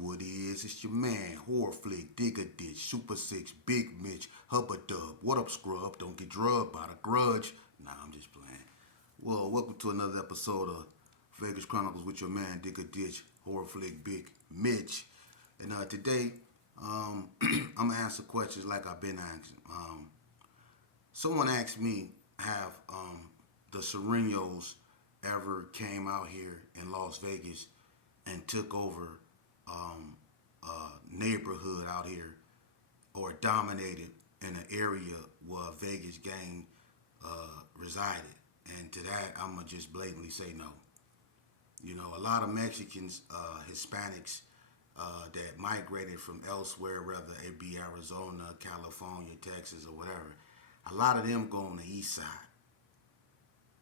who it is. It's your man, Horror Flick, Digger Ditch, Super Six, Big Mitch, Hubba Dub. What up, scrub? Don't get drugged by the grudge. Nah, I'm just playing. Well, welcome to another episode of Vegas Chronicles with your man, Digger Ditch, Horror Flick, Big Mitch. And today, I'm going to answer questions like I've been asking. Someone asked me, have the Serenos ever came out here in Las Vegas and took over a neighborhood out here or dominated in an area where a Vegas gang resided? And to that, I'm going to just blatantly say no. You know, a lot of Mexicans, Hispanics that migrated from elsewhere, whether it be Arizona, California, Texas, or whatever, a lot of them go on the east side.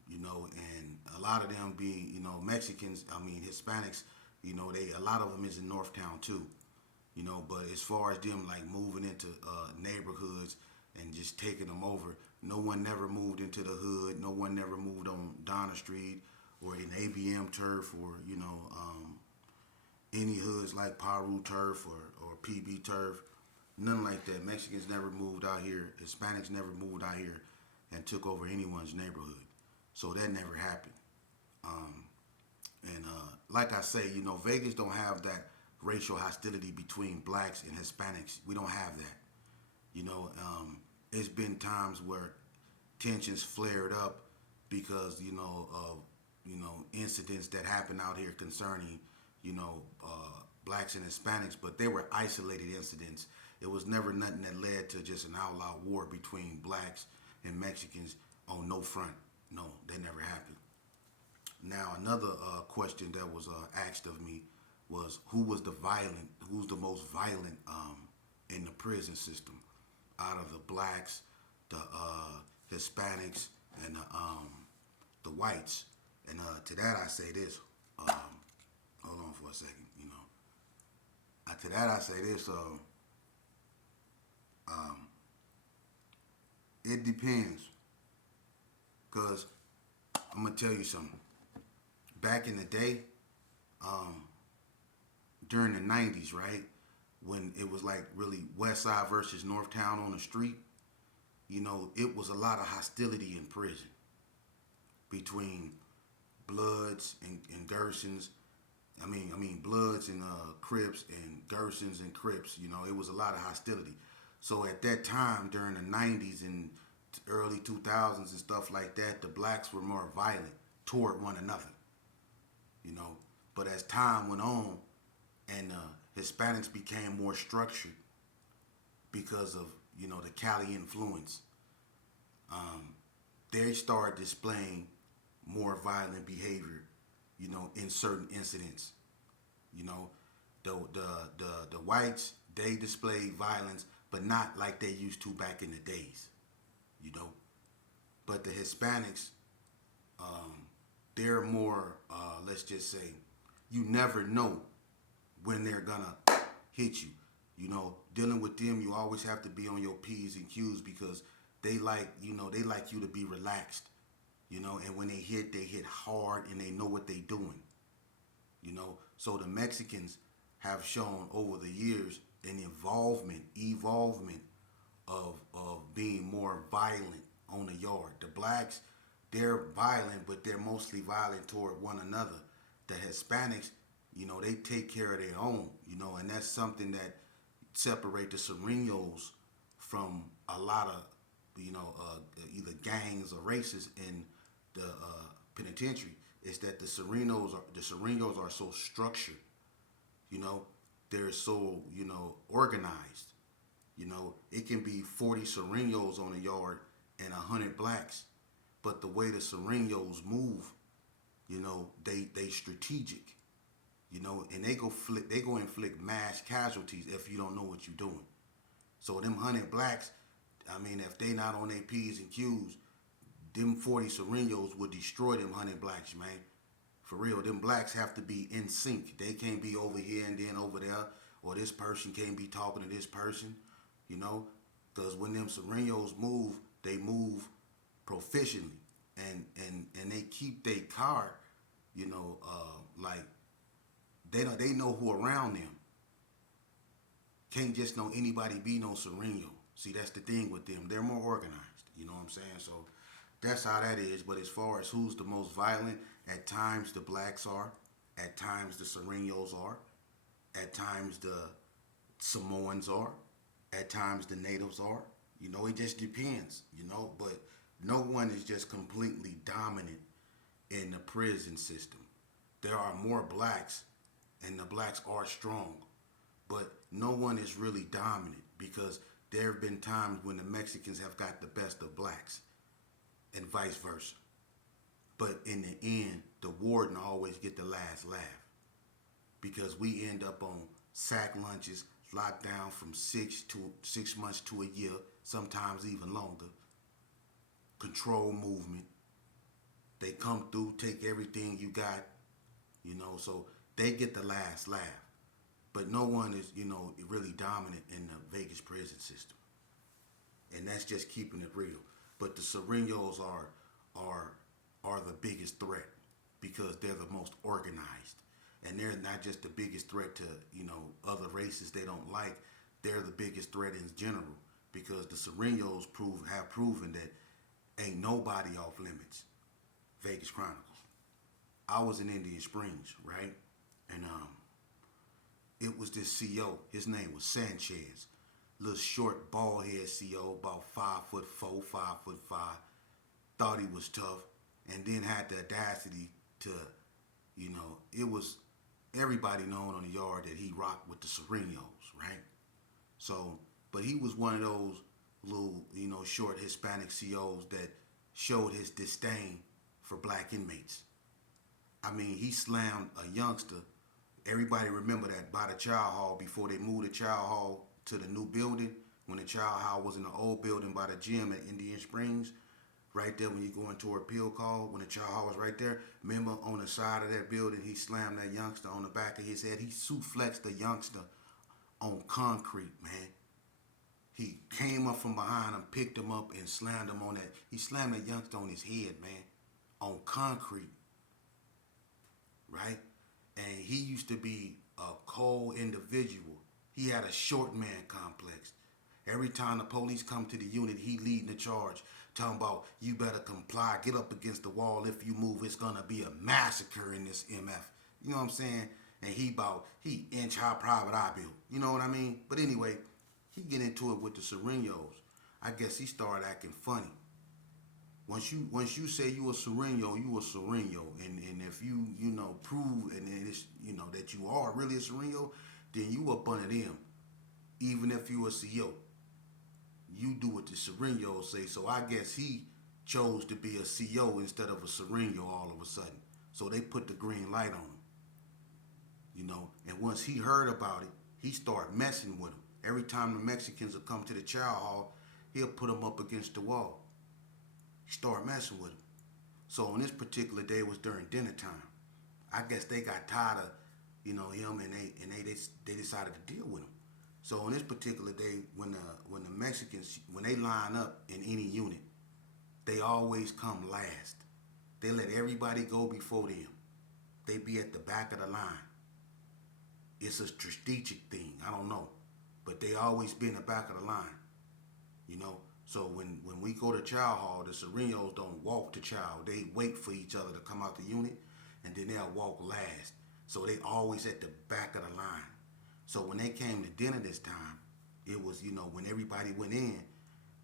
You know, and a lot of them being, you know, Mexicans, Hispanics, you know, a lot of them is in Northtown too. You know, but as far as them like moving into neighborhoods and just taking them over, no one never moved into the hood. No one never moved on Donner Street or in ABM turf or, you know, any hoods like Paru turf or PB turf. Nothing like that. Mexicans never moved out here. Hispanics never moved out here and took over anyone's neighborhood. So that never happened. Like I say, you know, Vegas don't have that racial hostility between blacks and Hispanics. We don't have that. You know, it's been times where tensions flared up because, you know, of, you know, incidents that happened out here concerning, you know, blacks and Hispanics, but they were isolated incidents. It was never nothing that led to just an outlaw war between blacks and Mexicans on no front. No, that never happened. Now, another question that was asked of me was who's the most violent in the prison system out of the blacks, the Hispanics, and the whites. And to that I say this. Hold on for a second. You know, to that I say this. It depends, cause I'm gonna tell you something. Back in the day, during the '90s, right, when it was like really West Side versus Northtown on the street, you know, it was a lot of hostility in prison between Bloods and Gersons. Bloods and Crips and Gersons and Crips. You know, it was a lot of hostility. So at that time, during the '90s and early 2000s and stuff like that, the blacks were more violent toward one another. You know, but as time went on and Hispanics became more structured because of, you know, the Cali influence, they started displaying more violent behavior, you know, in certain incidents. You know, the whites, they displayed violence, but not like they used to back in the days, you know. But the Hispanics, they're more, let's just say, you never know when they're gonna hit you. You know, dealing with them, you always have to be on your P's and Q's because they like you to be relaxed. You know, and when they hit hard and they know what they're doing. You know, so the Mexicans have shown over the years an evolvement of being more violent on the yard. The blacks, they're violent, but they're mostly violent toward one another. The Hispanics, you know, they take care of their own, you know, and that's something that separate the Serenos from a lot of, you know, either gangs or races in the penitentiary. Is that the Serenos are so structured, you know, they're so, you know, organized. You know, it can be 40 Serenos on a yard and 100 blacks, but the way the Serenos move, you know, they strategic, you know, and they go inflict mass casualties if you don't know what you're doing. So them 100 blacks, if they not on their P's and Q's, them 40 Serenos would destroy them 100 blacks, man. For real, them blacks have to be in sync. They can't be over here and then over there, or this person can't be talking to this person, you know, because when them Serenos move, they move proficiently, and they keep their car, you know, like they know who around them. Can't just know anybody be no Sereno. See, that's the thing with them. They're more organized. You know what I'm saying? So that's how that is. But as far as who's the most violent, at times the blacks are, at times the Serenos are, at times the Samoans are, at times the natives are. You know, it just depends, you know, but no one is just completely dominant in the prison system. There are more blacks, and the blacks are strong, but no one is really dominant because there have been times when the Mexicans have got the best of blacks and vice versa. But in the end, the warden always get the last laugh because we end up on sack lunches, locked down from 6 months to a year, sometimes even longer. Control movement. They come through, take everything you got, you know, so they get the last laugh. But no one is, you know, really dominant in the Vegas prison system. And that's just keeping it real. But the Serenos are the biggest threat because they're the most organized. And they're not just the biggest threat to, you know, other races they don't like. They're the biggest threat in general because the Serenos have proven that ain't nobody off limits. Vegas Chronicles. I was in Indian Springs, right? And it was this CO. His name was Sanchez. Little short, bald head CO, about 5'4", 5'5". Thought he was tough, and then had the audacity to, you know, it was everybody known on the yard that he rocked with the Serenos, right? So, but he was one of those little, you know, short Hispanic COs that showed his disdain for black inmates. I mean, he slammed a youngster. Everybody remember that by the child hall before they moved the child hall to the new building. When the child hall was in the old building by the gym at Indian Springs, right there when you go into a appeal call, when the child hall was right there, remember on the side of that building, he slammed that youngster on the back of his head. He suplexed the youngster on concrete, man. He came up from behind him, picked him up, and slammed him on that. He slammed that youngster on his head, man, on concrete, right? And he used to be a cold individual. He had a short man complex. Every time the police come to the unit, he leading the charge, talking about, you better comply, get up against the wall. If you move, it's gonna be a massacre in this MF. You know what I'm saying? And he inch high private eye bill. You know what I mean? But anyway, he get into it with the Serenos. I guess he started acting funny. Once you say you a Sereno, you a Sereno. And if you know, prove and it's, you know, that you are really a Sereno, then you up under them. Even if you a CO. You do what the Serenos say. So I guess he chose to be a CO instead of a Sereno all of a sudden. So they put the green light on him. You know, and once he heard about it, he started messing with him. Every time the Mexicans would come to the chow hall, he'll put them up against the wall. He started messing with him. So on this particular day, it was during dinner time. I guess they got tired of, you know, him, and they decided to deal with him. So on this particular day, when the Mexicans, when they line up in any unit, they always come last. They let everybody go before them. They be at the back of the line. It's a strategic thing. I don't know. But they always be in the back of the line. You know? So when we go to chow hall, the Serenos don't walk to chow. They wait for each other to come out the unit, and then they'll walk last. So they always at the back of the line. So when they came to dinner this time, it was, you know, when everybody went in,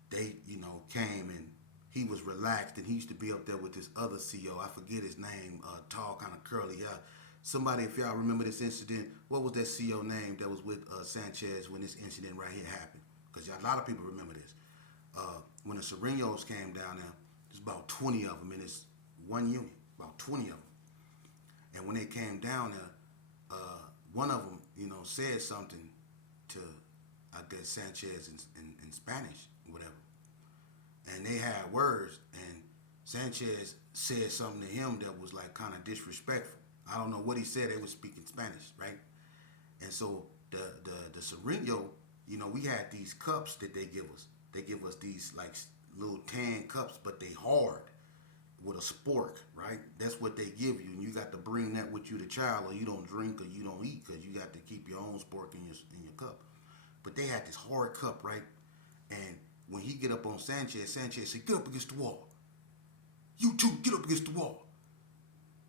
they, you know, came and he was relaxed, and he used to be up there with this other CO. I forget his name, tall, kind of curly hair. Somebody, if y'all remember this incident, what was that CO name that was with Sanchez when this incident right here happened? Because a lot of people remember this. When the Serenos came down there, there's about 20 of them in this one unit, about 20 of them. And when they came down there, one of them, you know, said something to, I guess, Sanchez in Spanish, whatever. And they had words, and Sanchez said something to him that was like kind of disrespectful. I don't know what he said. They were speaking Spanish, right? And so the Sereno, you know, we had these cups that they give us. They give us these like little tan cups, but they hard with a spork, right? That's what they give you, and you got to bring that with you to child, or you don't drink or you don't eat, because you got to keep your own spork in your cup. but they had this hard cup, right? And when he get up on Sanchez, Sanchez said, "Get up against the wall. You two, get up against the wall."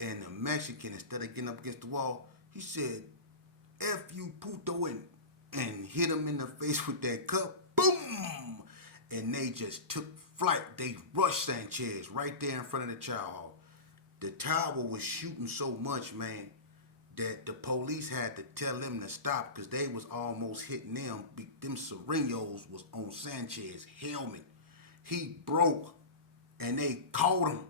And the Mexican, instead of getting up against the wall, he said, "F you, puto," and hit him in the face with that cup. Boom! And they just took flight. They rushed Sanchez right there in front of the chow hall. The tower was shooting so much, man, that the police had to tell them to stop because they was almost hitting them. Them Serenos was on Sanchez's helmet. He broke, and they caught him,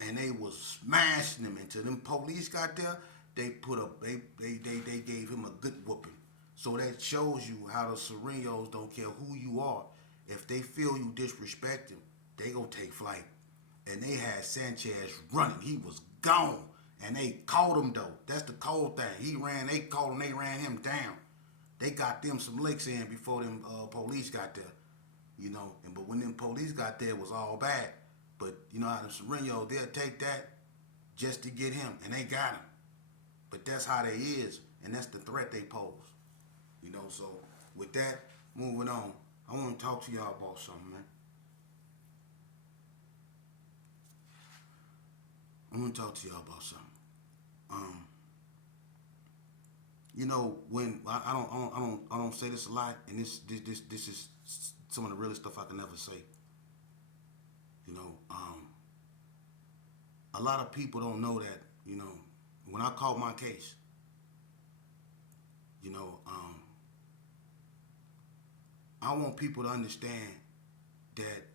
and they was smashing him. Until them police got there, they gave him a good whooping. So that shows you how the Serenos don't care who you are. If they feel you disrespect them, they gonna take flight. And they had Sanchez running. He was gone. And they caught him though. That's the cold thing. He ran, they caught him, they ran him down. They got them some licks in before them police got there. You know, but when them police got there, it was all bad. But you know how the Serenos, they'll take that just to get him. And they got him. But that's how they is. And that's the threat they pose. You know, so with that, moving on, I want to talk to y'all about something, man. I want to talk to y'all about something. You know, when I don't say this a lot, and this is some of the realest stuff I can ever say. You know, a lot of people don't know that. You know, when I caught my case, you know, I want people to understand that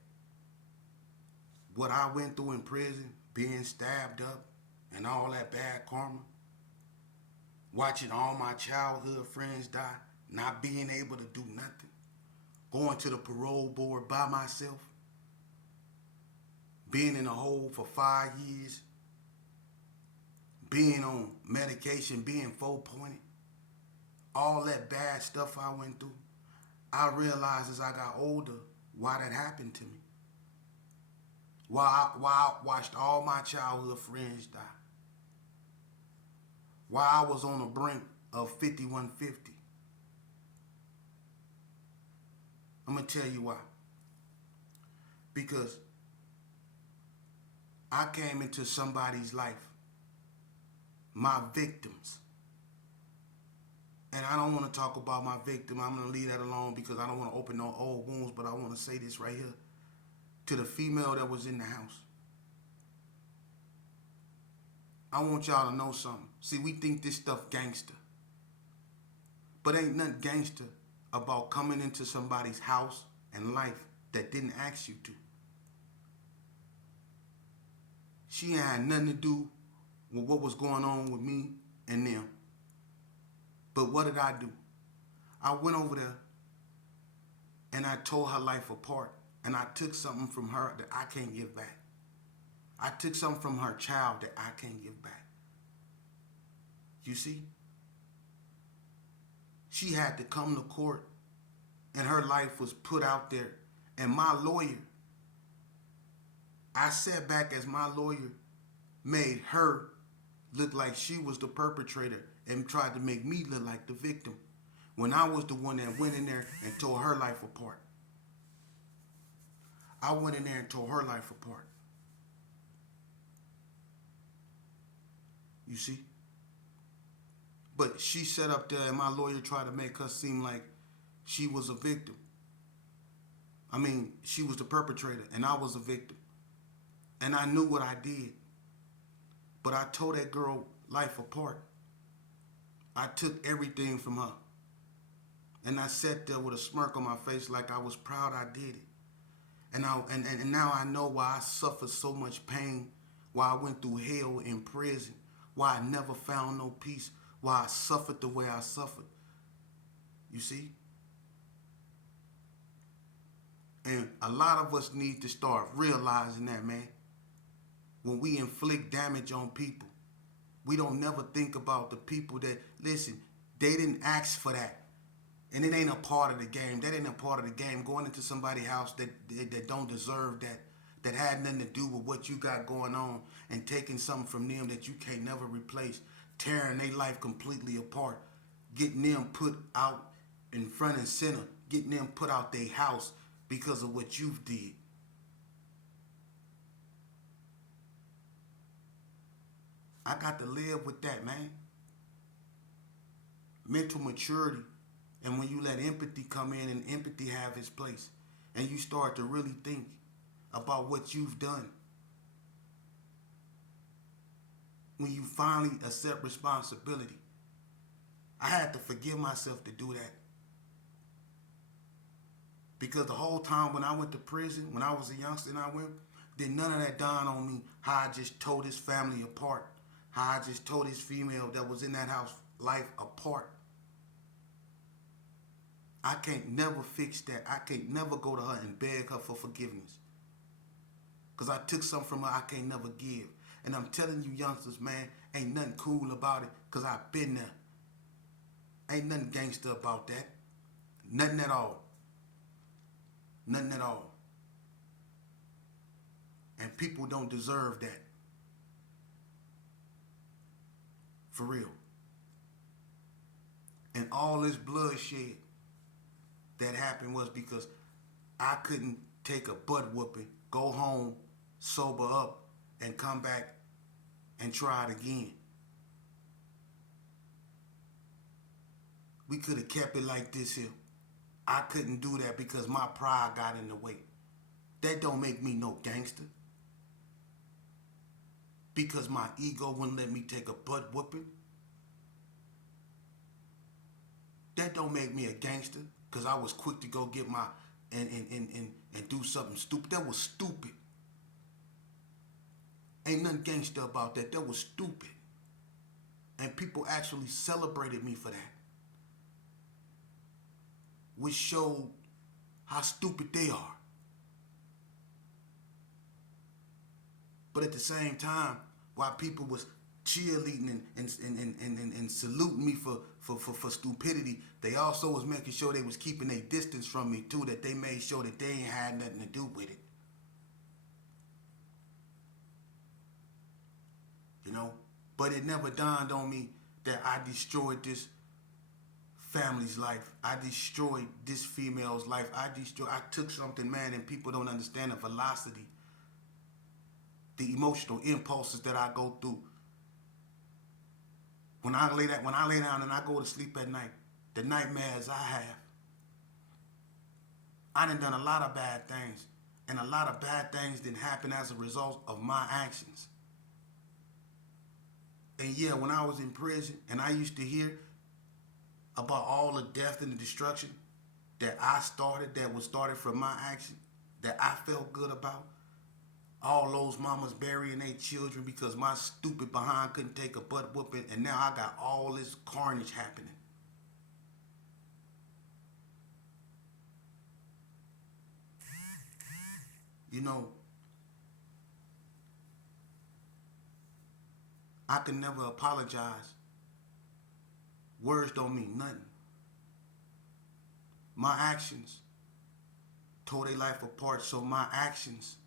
what I went through in prison, being stabbed up, and all that bad karma, watching all my childhood friends die, not being able to do nothing, going to the parole board by myself, being in a hole for 5 years, being on medication, being 4-pointed, all that bad stuff I went through, I realized as I got older why that happened to me. Why I watched all my childhood friends die. Why I was on the brink of 5150. I'm going to tell you why. Because I came into somebody's life, my victims. And I don't want to talk about my victim. I'm going to leave that alone because I don't want to open no old wounds, but I want to say this right here to the female that was in the house. I want y'all to know something. See, we think this stuff gangster. But ain't nothing gangster about coming into somebody's house and life that didn't ask you to. She ain't had nothing to do with what was going on with me and them. But what did I do? I went over there and I tore her life apart. And I took something from her that I can't give back. I took something from her child that I can't give back. You see? She had to come to court and her life was put out there. And my lawyer, I sat back as my lawyer made her look like she was the perpetrator and tried to make me look like the victim when I was the one that went in there and tore her life apart. I went in there and tore her life apart. You see? But she sat up there and my lawyer tried to make her seem like she was a victim. I mean, she was the perpetrator and I was a victim. And I knew what I did. But I tore that girl life apart. I took everything from her. And I sat there with a smirk on my face like I was proud I did it. And now I know why I suffered so much pain, why I went through hell in prison, why I never found no peace, why I suffered the way I suffered. You see? And a lot of us need to start realizing that, man. When we inflict damage on people, we don't never think about the people that, listen, they didn't ask for that. And it ain't a part of the game. That ain't a part of the game. Going into somebody's house that don't deserve that had nothing to do with what you got going on, and taking something from them that you can't never replace, tearing their life completely apart, getting them put out in front and center, getting them put out their house because of what you've did. I got to live with that, man. Mental maturity. And when you let empathy come in and empathy have its place, and you start to really think about what you've done, when you finally accept responsibility, I had to forgive myself to do that. Because the whole time when I went to prison, when I was a youngster and I went, then none of that dawned on me, how I just tore this family apart. How I just tore this female that was in that house life apart. I can't never fix that. I can't never go to her and beg her for forgiveness. Because I took something from her I can't never give. And I'm telling you youngsters, man, ain't nothing cool about it because I've been there. Ain't nothing gangster about that. Nothing at all. Nothing at all. And people don't deserve that. For real. And all this bloodshed that happened was because I couldn't take a butt whooping, go home, sober up, and come back and try it again. We could have kept it like this here. I couldn't do that because my pride got in the way. That don't make me no gangster. Because my ego wouldn't let me take a butt whooping. That don't make me a gangster because I was quick to go get my and do something stupid. That was stupid. Ain't nothing gangster about that. That was stupid. And people actually celebrated me for that. Which showed how stupid they are. But at the same time, while people was cheerleading and saluting me for stupidity, they also was making sure they was keeping their distance from me too, that they made sure that they ain't had nothing to do with it. You know? But it never dawned on me that I destroyed this family's life. I destroyed this female's life. I took something, man, and people don't understand the velocity, the emotional impulses that I go through. When I lay down and I go to sleep at night, the nightmares I have. I done a lot of bad things, and a lot of bad things didn't happen as a result of my actions. And yeah, when I was in prison and I used to hear about all the death and the destruction that was started from my action, that I felt good about, all those mamas burying their children because my stupid behind couldn't take a butt whooping, and now I got all this carnage happening. You know, I can never apologize. Words don't mean nothing. My actions tore their life apart, so my actions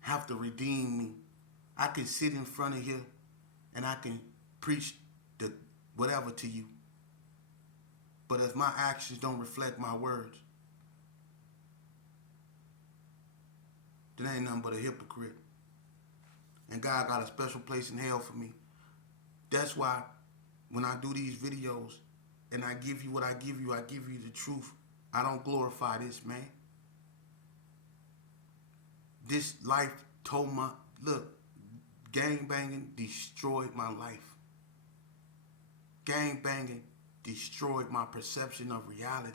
have to redeem me. I can sit in front of here and I can preach the whatever to you. But if my actions don't reflect my words, then I ain't nothing but a hypocrite. And God got a special place in hell for me. That's why when I do these videos and I give you what I give you the truth. I don't glorify this, man. This life told gangbanging destroyed my life. Gangbanging destroyed my perception of reality.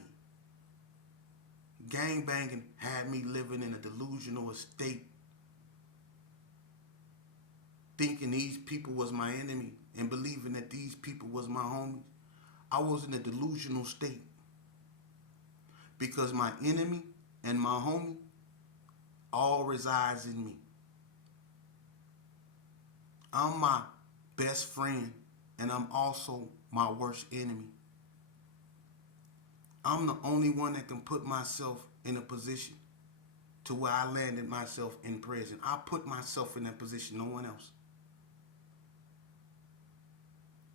Gangbanging had me living in a delusional state, thinking these people was my enemy and believing that these people was my homies. I was in a delusional state because my enemy and my homie all resides in me. I'm my best friend and I'm also my worst enemy. I'm the only one that can put myself in a position to where I landed myself in prison. I put myself in that position, no one else.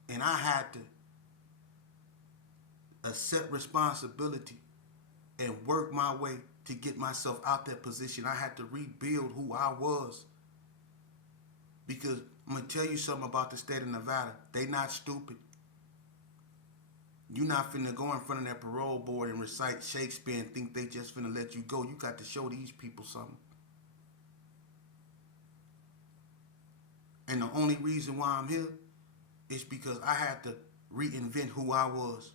And I had to accept responsibility, and work my way to get myself out that position. I had to rebuild who I was. Because I'm going to tell you something about the state of Nevada. They not stupid. You're not finna go in front of that parole board and recite Shakespeare and think they just finna let you go. You got to show these people something. And the only reason why I'm here is because I had to reinvent who I was.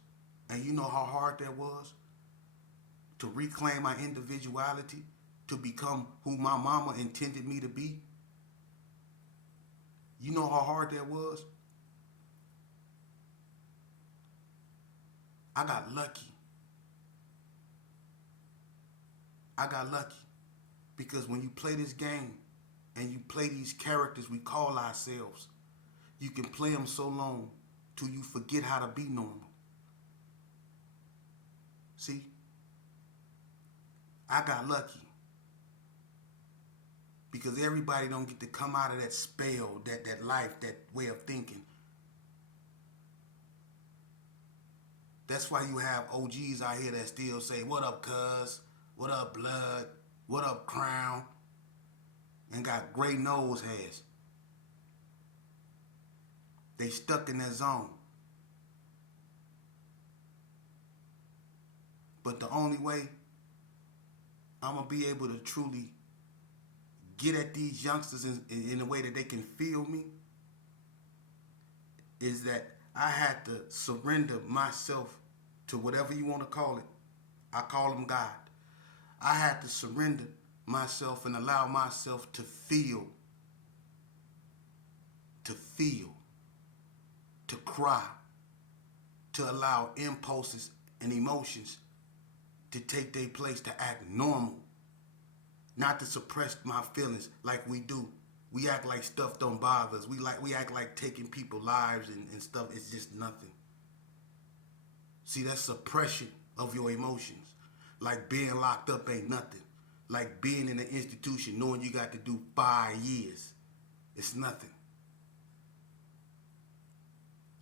And you know how hard that was? To reclaim my individuality, to become who my mama intended me to be. You know how hard that was? I got lucky. I got lucky. Because when you play this game and you play these characters we call ourselves, you can play them so long till you forget how to be normal. See? I got lucky. Because everybody don't get to come out of that spell, that life, that way of thinking. That's why you have OGs out here that still say, what up, cuz? What up, blood? What up, crown? And got gray nose hairs. They stuck in their zone. But the only way I'm going to be able to truly get at these youngsters in a way that they can feel me is that I had to surrender myself to whatever you want to call it. I call him God. I had to surrender myself and allow myself to feel, to cry, to allow impulses and emotions to take their place, to act normal, not to suppress my feelings like we do. We act like stuff don't bother us. We act like taking people's lives and stuff is just nothing. See, that's suppression of your emotions. Like being locked up ain't nothing. Like being in an institution knowing you got to do 5 years. It's nothing.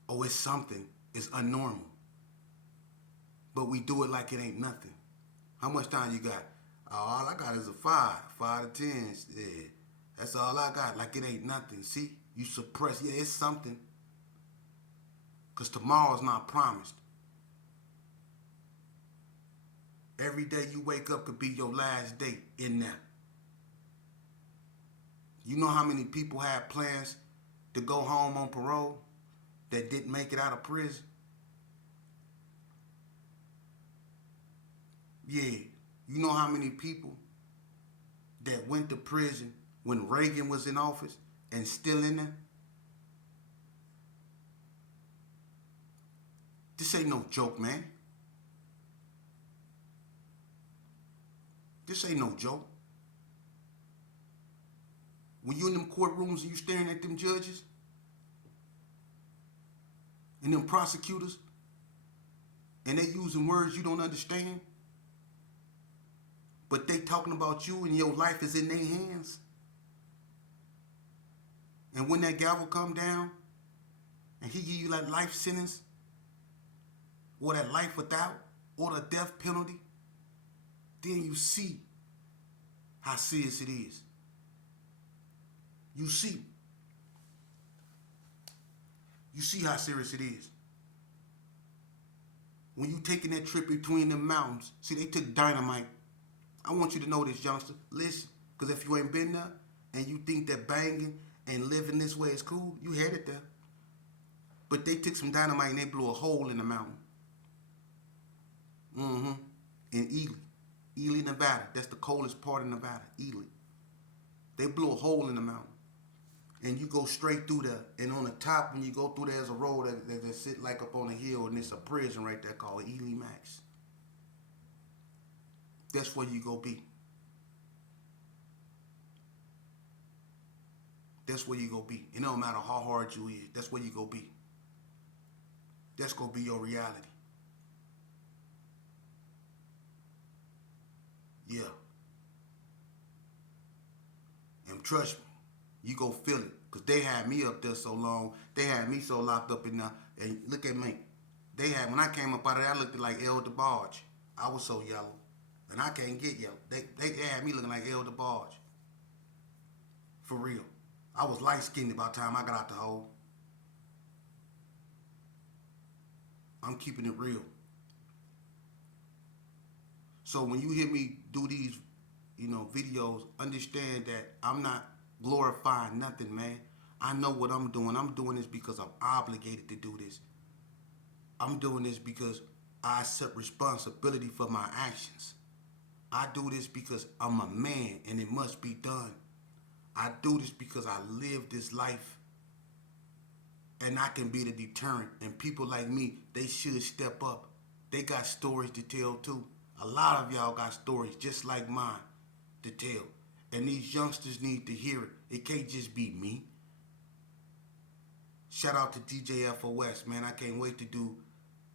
Oh, it's something. It's unnormal. But we do it like it ain't nothing. How much time you got? Oh, all I got is a 5 to 10. Yeah, that's all I got. Like it ain't nothing. See, you suppress. Yeah, it's something. Because tomorrow's not promised. Every day you wake up could be your last day in there. You know how many people had plans to go home on parole that didn't make it out of prison? Yeah. You know how many people that went to prison when Reagan was in office and still in there? This ain't no joke, man. This ain't no joke. When you in them courtrooms and you staring at them judges and them prosecutors and they using words you don't understand, but they talking about you and your life is in their hands. And when that gavel come down and he give you that life sentence or that life without or the death penalty, then you see how serious it is. You see how serious it is. When you taking that trip between them mountains, see, they took dynamite. I want you to know this, youngster. Listen, because if you ain't been there and you think that banging and living this way is cool, you headed there. But they took some dynamite and they blew a hole in the mountain. In Ely, Nevada. That's the coldest part of Nevada, Ely. They blew a hole in the mountain. And you go straight through there. And on the top, when you go through, there's a road that sit like up on a hill, and it's a prison right there called Ely Max. That's where you go be. That's where you go be. It don't matter how hard you is. That's where you go be. That's gonna be your reality. Yeah. And trust me, you go feel it. Because they had me up there so long. They had me so locked up in there. And look at me. when I came up out of there, I looked like El DeBarge. I was so yellow. And I can't get yellow. They had me looking like El DeBarge. For real. I was light skinned by the time I got out the hole. I'm keeping it real. So when you hear me do these, videos, understand that I'm not glorifying nothing, man. I know what I'm doing. I'm doing this because I'm obligated to do this. I'm doing this because I accept responsibility for my actions. I do this because I'm a man and it must be done. I do this because I live this life and I can be the deterrent. And people like me, they should step up. They got stories to tell too. A lot of y'all got stories just like mine to tell. And these youngsters need to hear it. It can't just be me. Shout out to DJ FOS, man. I can't wait to do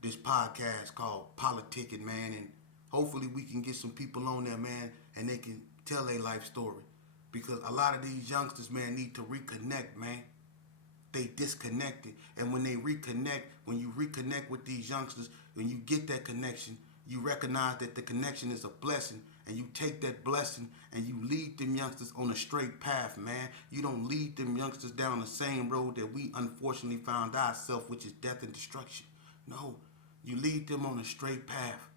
this podcast called Politicking, man. And hopefully we can get some people on there, man, and they can tell their life story. Because a lot of these youngsters, man, need to reconnect, man. They disconnected. And when they reconnect, when you reconnect with these youngsters, when you get that connection, you recognize that the connection is a blessing, and you take that blessing and you lead them youngsters on a straight path, man. You don't lead them youngsters down the same road that we unfortunately found ourselves, which is death and destruction. No, you lead them on a straight path.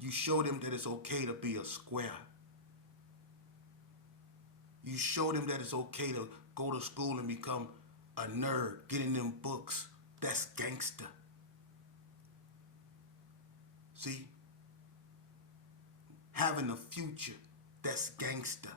You show them that it's okay to be a square. You show them that it's okay to go to school and become a nerd, getting them books. That's gangster. See? Having a future, that's gangster.